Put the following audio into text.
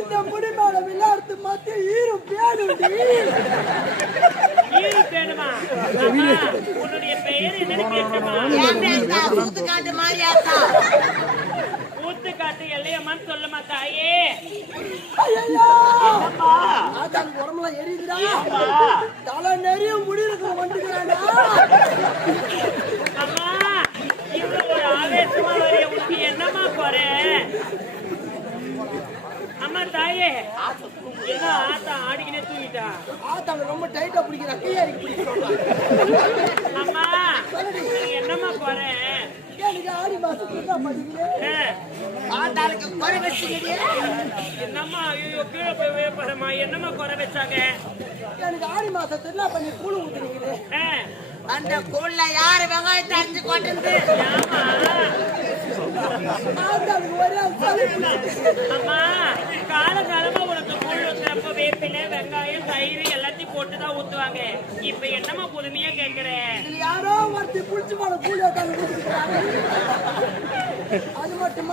இந்த முடிமாட விளையாட்டு மத்திய ஈரும் பேணுடி. ஈரும் பேணுமா? உன்னுடைய பெயர் என்னன்னு கேட்கமா? ஊத்துக்காட்டு மாரியாத்தா. ஊத்துக்காட்டு எல்லையம்மான்னு சொல்லுமா தாயே? ஐயா ஆத்தாங்க உடம்புலாம் எரியுதுடா. தலை நிறைய முடிவுக்கு வந்துக்கிறாங்க. அம்மா இவ்வளவு ஒரு ஆவேசமா வரைய உனக்கு என்னம்மா குறை? அம்மா தாயே என்ன ஆத்தா ஆடிக்கினே தூங்கிட்டா? ஆத்தாங்க ரொம்ப டைட்டா பிடிக்கிற கையா பிடிக்கிறாங்க. அம்மா என்னம்மா குறை? எனக்கு ஆடி மாசத்துக்கு தான் படிக்கிறேன். ஆத்தாளுக்கு குறை வச்சுக்கிட்டே. என்னம்மா ஐயோ கீழே போய் வேப்பறமா என்னம்மா குறை வச்சாங்க? எனக்கு ஆடி மாசத்துல பண்ணி கூழு ஊத்துறீங்களே. அந்த கூழ்ல யாரு வெங்காயத்தை அரிஞ்சு கொட்டுறது? ஆத்தாளுக்கு ஒரே சளி. அம்மா காலகாலமா உனக்கு கூழ் ஊத்துறப்ப வேப்பிலை வெங்காயம் தயிர் எல்லாத்தையும் போட்டுதான் ஊத்துவாங்க. இப்ப என்னம்மா புதுமையா கேக்குறேன்? யாரோ ஒருத்தி புடிச்சு போன கூழி உட்காந்து அது மட்டுமா?